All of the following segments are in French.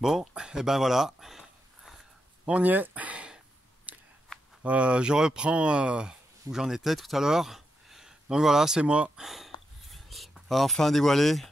Bon, et ben voilà, on y est. Je reprends où j'en étais tout à l'heure. Donc voilà, c'est moi, enfin dévoilé.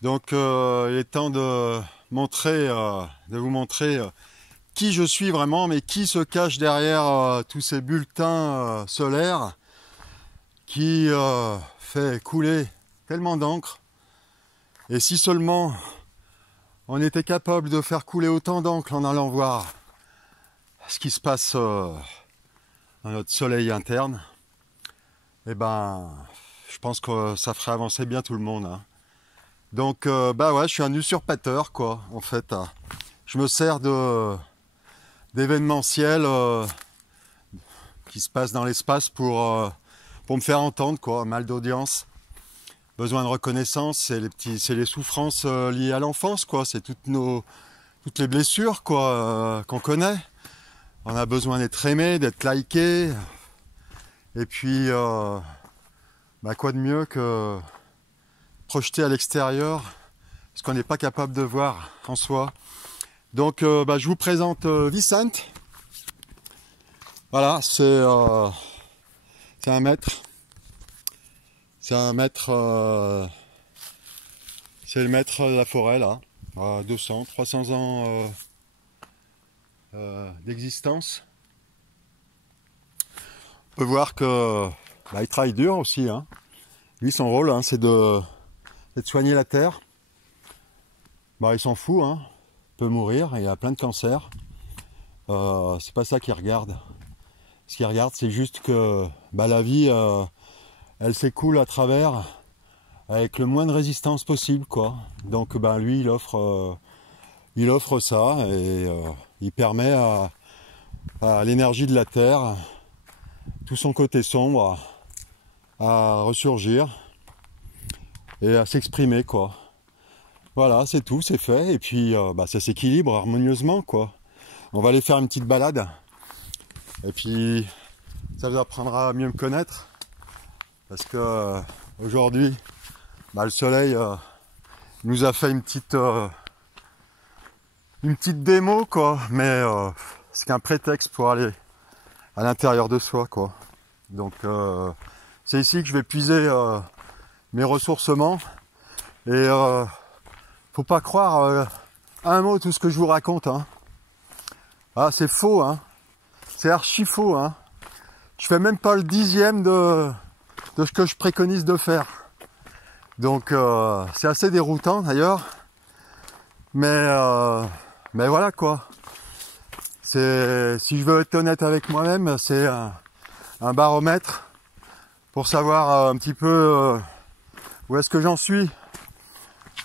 Donc il est temps de vous montrer qui je suis vraiment, mais qui se cache derrière tous ces bulletins solaires qui fait couler tellement d'encre. Et si seulement on était capable de faire couler autant d'encre en allant voir ce qui se passe dans notre soleil interne, eh ben, je pense que ça ferait avancer bien tout le monde, hein. Donc, bah ouais, je suis un usurpateur, quoi, en fait. Je me sers d'événementiel qui se passe dans l'espace pour me faire entendre, quoi. Mal d'audience, besoin de reconnaissance, c'est les souffrances liées à l'enfance, quoi. C'est toutes les blessures, quoi, qu'on connaît. On a besoin d'être aimé, d'être liké. Et puis, bah quoi de mieux que projeter à l'extérieur ce qu'on n'est pas capable de voir en soi. Donc, bah, je vous présente Vicent. Voilà, c'est un maître. C'est un maître. C'est le maître de la forêt, là. 200, 300 ans d'existence. On peut voir que bah, il travaille dur aussi, hein. Lui, son rôle, hein, c'est de soigner la terre. Bah, il s'en fout, hein. Il peut mourir, il a plein de cancers. C'est pas ça qu'il regarde. Ce qu'il regarde, c'est juste que bah, la vie, elle s'écoule à travers avec le moins de résistance possible, quoi. Donc, bah, lui, il offre ça et il permet à l'énergie de la terre, tout son côté sombre, à ressurgir et à s'exprimer, quoi. Voilà, c'est tout, c'est fait. Et puis, bah, ça s'équilibre harmonieusement, quoi. On va aller faire une petite balade. Et puis, ça vous apprendra à mieux me connaître. Parce que aujourd'hui, bah, le soleil nous a fait une petite démo, quoi. Mais c'est qu'un prétexte pour aller à l'intérieur de soi, quoi. Donc, c'est ici que je vais puiser mes ressourcements. Et faut pas croire un mot tout ce que je vous raconte, hein. Ah, c'est faux, hein. C'est archi faux, hein. Je fais même pas le 10e de ce que je préconise de faire. Donc c'est assez déroutant d'ailleurs. Mais voilà, quoi. Si je veux être honnête avec moi-même, c'est un baromètre pour savoir un petit peu où est-ce que j'en suis.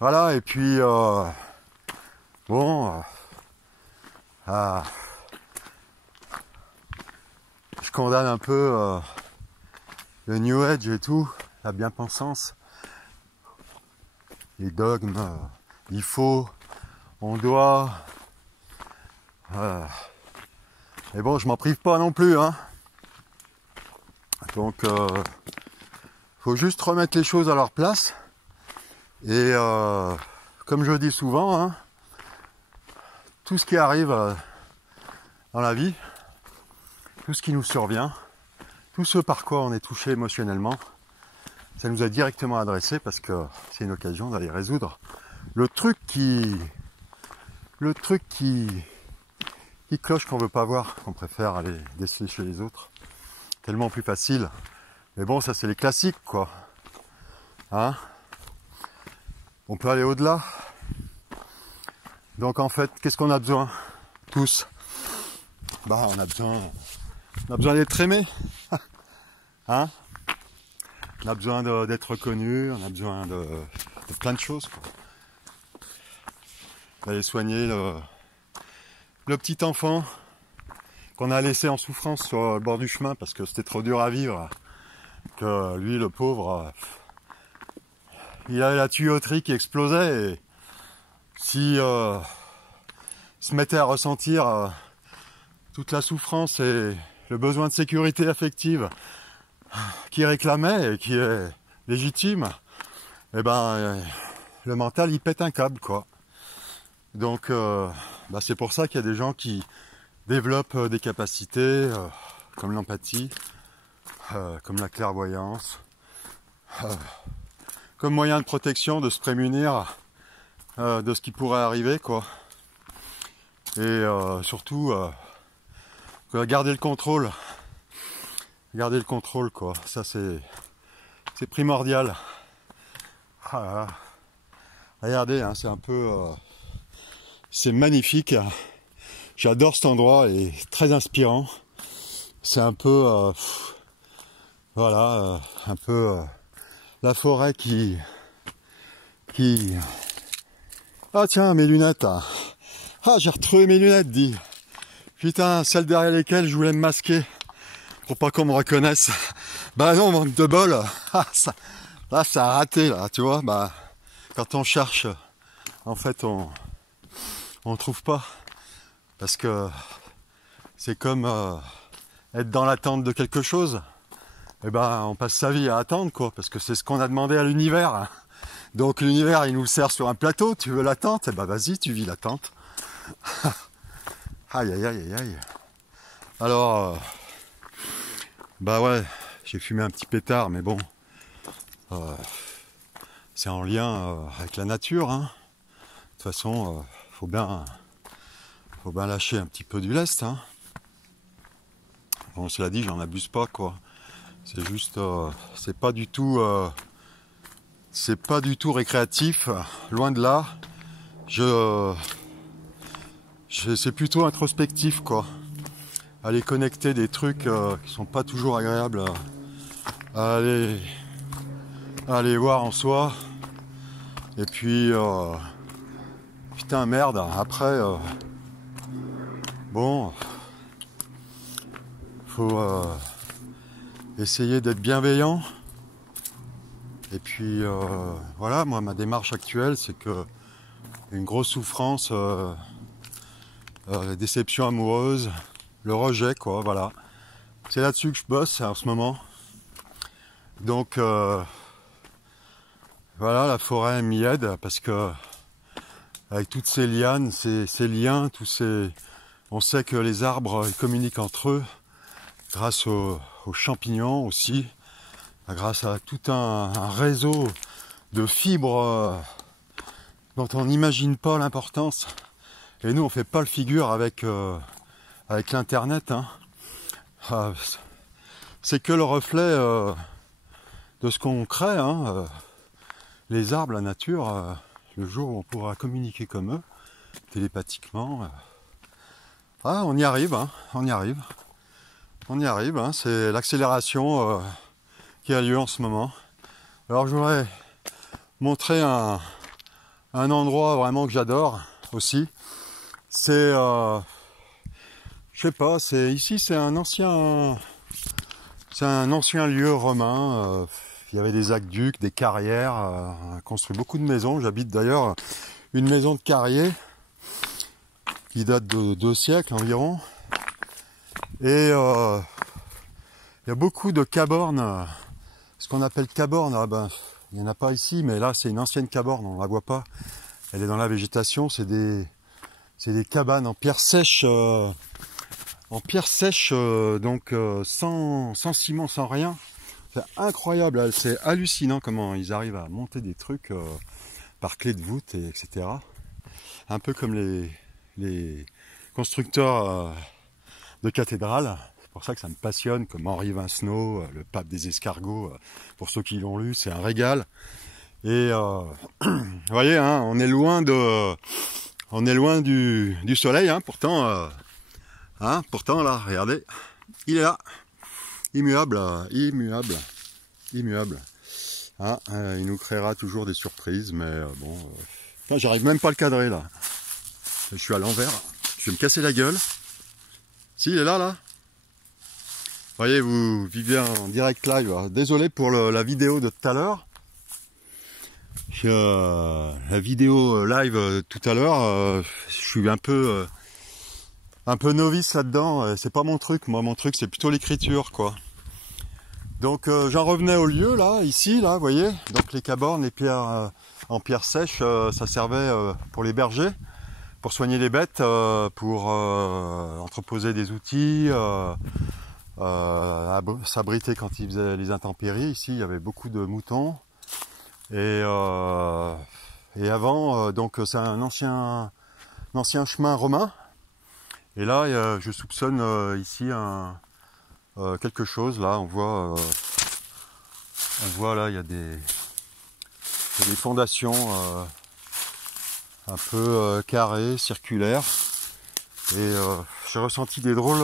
Voilà, et puis bon, je condamne un peu le New Age et tout, la bien-pensance, les dogmes, il faut, on doit. Mais bon, je m'en prive pas non plus, hein. Donc, faut juste remettre les choses à leur place. Et comme je dis souvent, hein, tout ce qui arrive dans la vie, tout ce qui nous survient, tout ce par quoi on est touché émotionnellement, ça nous est directement adressé parce que c'est une occasion d'aller résoudre le truc qui cloche, qu'on veut pas voir, qu'on préfère aller déceler chez les autres. Tellement plus facile. Mais bon, ça c'est les classiques, quoi. Hein? On peut aller au-delà. Donc en fait, qu'est-ce qu'on a besoin? Tous. Bah, on a besoin d'être aimé. Hein? On a besoin d'être reconnu, on a besoin de plein de choses, quoi. D'aller soigner le petit enfant qu'on a laissé en souffrance sur le bord du chemin parce que c'était trop dur à vivre. Que lui, le pauvre, il avait la tuyauterie qui explosait et si se mettait à ressentir toute la souffrance et le besoin de sécurité affective qu'il réclamait et qui est légitime, eh ben le mental il pète un câble, quoi. Donc c'est pour ça qu'il y a des gens qui développent des capacités comme l'empathie, comme la clairvoyance, comme moyen de protection, de se prémunir de ce qui pourrait arriver, quoi. Et surtout garder le contrôle. Garder le contrôle, quoi. Ça c'est primordial. Ah là là. Regardez, hein, c'est un peu... c'est magnifique. J'adore cet endroit et très inspirant. C'est un peu... voilà, un peu la forêt qui... Ah tiens, mes lunettes. Ah, j'ai retrouvé mes lunettes, dis. Putain, celles derrière lesquelles je voulais me masquer pour pas qu'on me reconnaisse. Bah non, manque de bol. Ah, ça, là, ça a raté, là, tu vois. Bah, quand on cherche, en fait, on trouve pas. Parce que c'est comme être dans l'attente de quelque chose. Et ben, on passe sa vie à attendre, quoi. Parce que c'est ce qu'on a demandé à l'univers. Donc l'univers, il nous le sert sur un plateau. Tu veux l'attente? Et ben, vas-y, tu vis l'attente. Aïe, aïe, aïe, aïe, aïe. Alors, bah ouais, j'ai fumé un petit pétard, mais bon, c'est en lien avec la nature, hein. De toute façon, faut bien lâcher un petit peu du lest, hein. Bon, cela dit, j'en abuse pas, quoi. C'est juste, c'est pas du tout récréatif, loin de là. C'est plutôt introspectif, quoi. Aller connecter des trucs qui sont pas toujours agréables à aller voir en soi. Et puis putain, merde, après bon, faut essayer d'être bienveillant. Et puis voilà, moi ma démarche actuelle, c'est que une grosse souffrance, la déception amoureuse, le rejet, quoi, voilà. C'est là-dessus que je bosse en ce moment. Donc voilà, la forêt m'y aide parce que avec toutes ces lianes, ces liens, on sait que les arbres ils communiquent entre eux grâce aux champignons aussi, grâce à tout un réseau de fibres dont on n'imagine pas l'importance. Et nous, on fait pas le figure avec l'internet, hein. C'est que le reflet de ce qu'on crée, hein. Les arbres, la nature, le jour où on pourra communiquer comme eux, télépathiquement. On y arrive, hein. On y arrive, hein. C'est l'accélération qui a lieu en ce moment. Alors je voudrais montrer un endroit vraiment que j'adore aussi. C'est je sais pas, c'est un ancien lieu romain. Il y avait des aqueducs, des carrières, on a construit beaucoup de maisons. J'habite d'ailleurs une maison de carrier qui date de 2 siècles environ. Et il y a beaucoup de cabornes, ce qu'on appelle cabornes. Il n'y en a pas ici, mais là c'est une ancienne caborne, on ne la voit pas. Elle est dans la végétation, c'est des cabanes en pierre sèche. Donc sans ciment, sans rien. C'est incroyable, c'est hallucinant comment ils arrivent à monter des trucs par clé de voûte, etc. Un peu comme les constructeurs de cathédrales. C'est pour ça que ça me passionne, comme Henri Vincenot, le pape des escargots. Pour ceux qui l'ont lu, c'est un régal. Et vous voyez, hein, on est loin du soleil, hein, pourtant là, regardez, il est là, immuable. Hein, il nous créera toujours des surprises, mais bon, j'arrive même pas à le cadrer là. Je suis à l'envers, je vais me casser la gueule. Si, il est là. Vous voyez, vous vivez en direct live. Désolé pour la vidéo de tout à l'heure. La vidéo live tout à l'heure, je suis un peu novice là-dedans. C'est pas mon truc. Moi, mon truc, c'est plutôt l'écriture, quoi. Donc, j'en revenais au lieu, là, ici, là, vous voyez. Donc, les cabornes, les pierres en pierre sèche, ça servait pour les bergers. pour soigner les bêtes, pour entreposer des outils, s'abriter quand il faisait les intempéries. Ici, il y avait beaucoup de moutons. Et avant, donc c'est un ancien chemin romain. Et là, je soupçonne ici quelque chose. Là, on voit là, il y a des fondations un peu carrées, circulaires. Et j'ai ressenti des drôles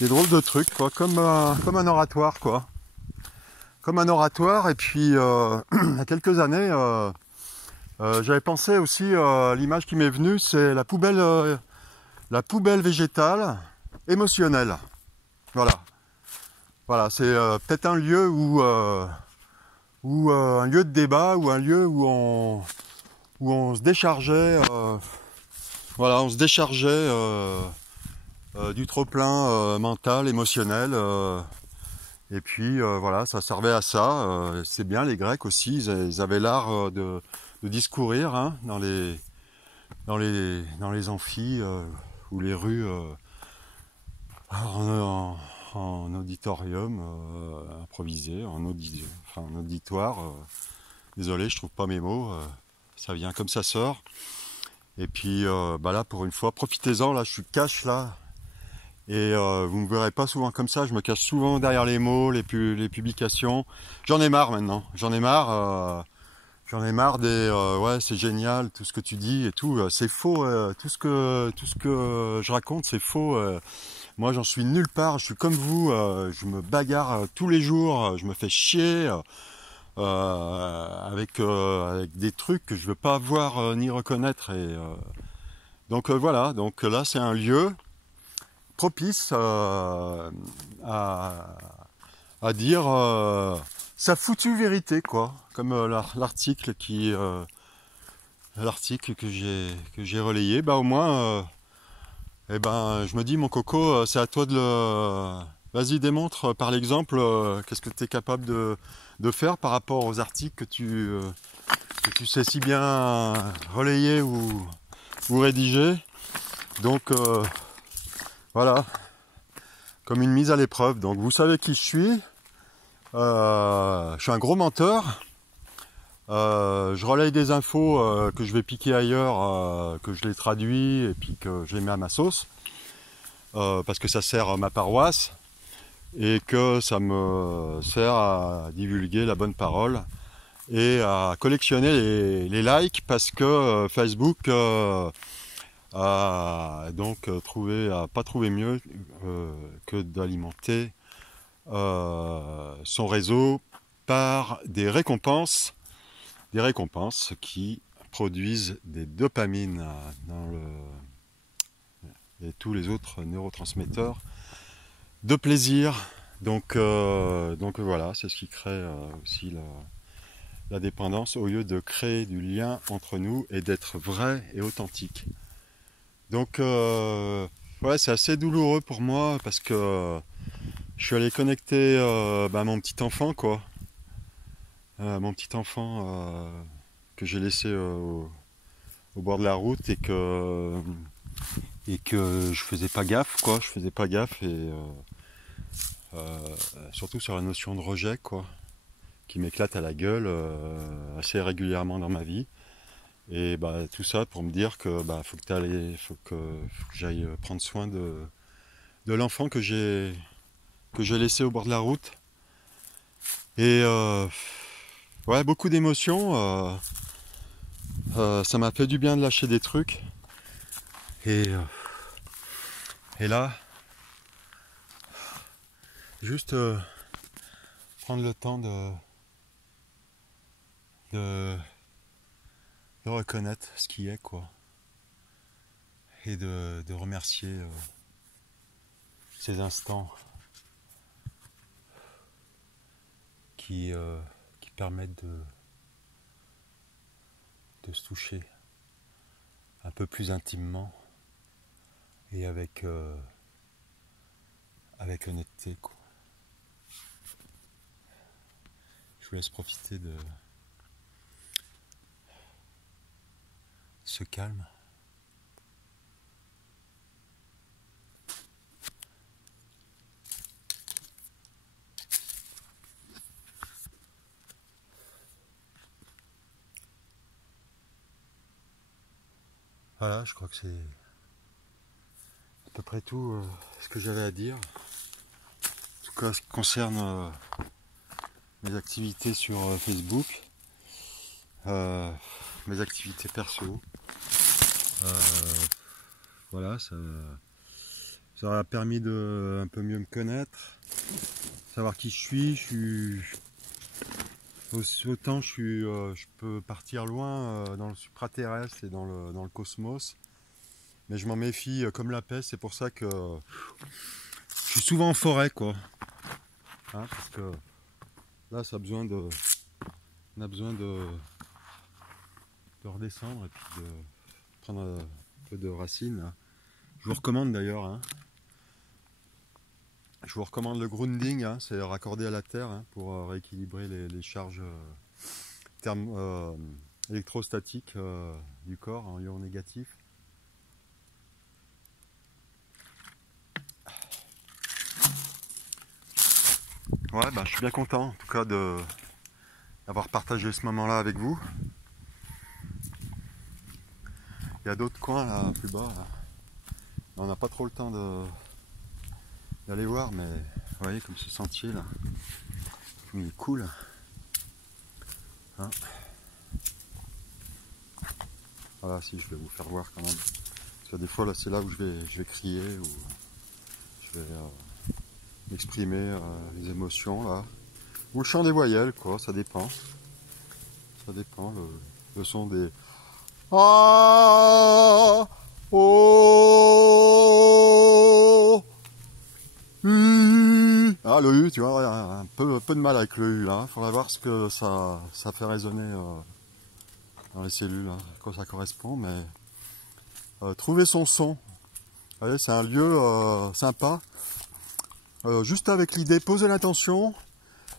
de trucs, quoi, comme un oratoire, quoi. Comme un oratoire. Et puis, il y a quelques années, j'avais pensé aussi, l'image qui m'est venue, c'est la poubelle végétale émotionnelle. Voilà, c'est peut-être un lieu où un lieu de débat, ou un lieu où on se déchargeait, on se déchargeait du trop-plein mental, émotionnel. Et puis voilà, ça servait à ça. C'est bien, les Grecs aussi, ils avaient l'art de discourir, hein, dans les amphis ou les rues en auditorium improvisé, en auditoire. Désolé, je trouve pas mes mots. Ça vient comme ça sort. Et puis là, pour une fois, profitez-en. Là, je suis cash là. Et vous me verrez pas souvent comme ça. Je me cache souvent derrière les mots, les publications. J'en ai marre maintenant. J'en ai marre des ouais, c'est génial tout ce que tu dis et tout. C'est faux. Tout ce que je raconte, c'est faux. Moi, j'en suis nulle part. Je suis comme vous. Je me bagarre tous les jours. Je me fais chier avec des trucs que je veux pas voir ni reconnaître. Et donc voilà. Donc là, c'est un lieu propice à dire sa foutue vérité, quoi, comme l'article que j'ai relayé. Bah au moins je me dis, mon coco, c'est à toi de le... Vas-y, démontre par l'exemple qu'est-ce que tu es capable de faire par rapport aux articles que tu sais si bien relayer ou rédiger. Donc voilà, comme une mise à l'épreuve. Donc vous savez qui je suis. Je suis un gros menteur. Je relaye des infos que je vais piquer ailleurs, que je les traduis et puis que je les mets à ma sauce. Parce que ça sert à ma paroisse et que ça me sert à divulguer la bonne parole et à collectionner les likes, parce que Facebook a donc pas trouvé mieux que d'alimenter son réseau par des récompenses qui produisent des dopamines et tous les autres neurotransmetteurs de plaisir. Donc voilà, c'est ce qui crée aussi la dépendance, au lieu de créer du lien entre nous et d'être vrai et authentique. Donc ouais, c'est assez douloureux pour moi, parce que je suis allé connecter mon petit enfant, quoi. Mon petit enfant que j'ai laissé au bord de la route, et que je faisais pas gaffe, quoi. Je faisais pas gaffe, et surtout sur la notion de rejet, quoi, qui m'éclate à la gueule assez régulièrement dans ma vie. Et tout ça pour me dire que faut que j'aille prendre soin de l'enfant que j'ai laissé au bord de la route. Et ouais, beaucoup d'émotions. Ça m'a fait du bien de lâcher des trucs. Et là, juste prendre le temps de reconnaître ce qui est, quoi. Et de remercier ces instants qui permettent de se toucher un peu plus intimement et avec honnêteté, quoi. Je vous laisse profiter de ce calme. Voilà, je crois que c'est à peu près tout ce que j'avais à dire. En tout cas, ce qui concerne mes activités sur Facebook, mes activités perso. Voilà, ça aura permis de un peu mieux me connaître, savoir qui je suis. Autant je peux partir loin dans le supraterrestre et dans le cosmos, mais je m'en méfie comme la peste. C'est pour ça que je suis souvent en forêt, quoi. Hein, parce que là, on a besoin de redescendre et puis de prendre un peu de racines. Hein. Je vous recommande d'ailleurs. Hein. Je vous recommande le grounding, hein, c'est raccordé à la terre hein, pour rééquilibrer les charges électrostatiques du corps en ion négatif. Ouais, bah, je suis bien content en tout cas d'avoir partagé ce moment-là avec vous. Il y a d'autres coins là plus bas. Là. On n'a pas trop le temps d'aller voir, mais vous voyez comme ce sentier là, il est cool. Hein, voilà, si je vais vous faire voir quand même. Parce que des fois là c'est là où je vais crier ou je vais exprimer les émotions là. Ou le chant des voyelles quoi, ça dépend. Ça dépend, le son des ah oh ah le U, tu vois, un peu de mal avec le U là. Il faudra voir ce que ça fait résonner dans les cellules, hein, à quoi ça correspond, mais trouver son son. C'est un lieu sympa. Juste avec l'idée, poser l'intention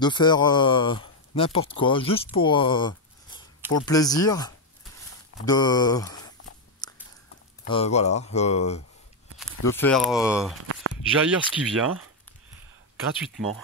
de faire n'importe quoi, juste pour le plaisir de voilà, de faire jaillir ce qui vient gratuitement.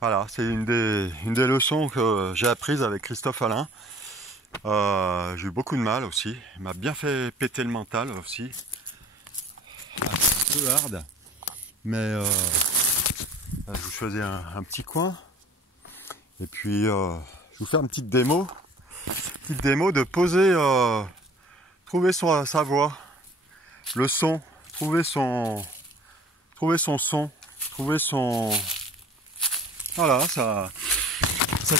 Voilà, c'est une des leçons que j'ai apprises avec Christophe Alain. J'ai eu beaucoup de mal aussi. Il m'a bien fait péter le mental aussi. C'est un peu hard, mais je vous choisis un petit coin. Et puis je vous fais une petite démo. Petite démo de poser, trouver sa voix, le son, trouver son son, trouver son... Voilà, ça sonne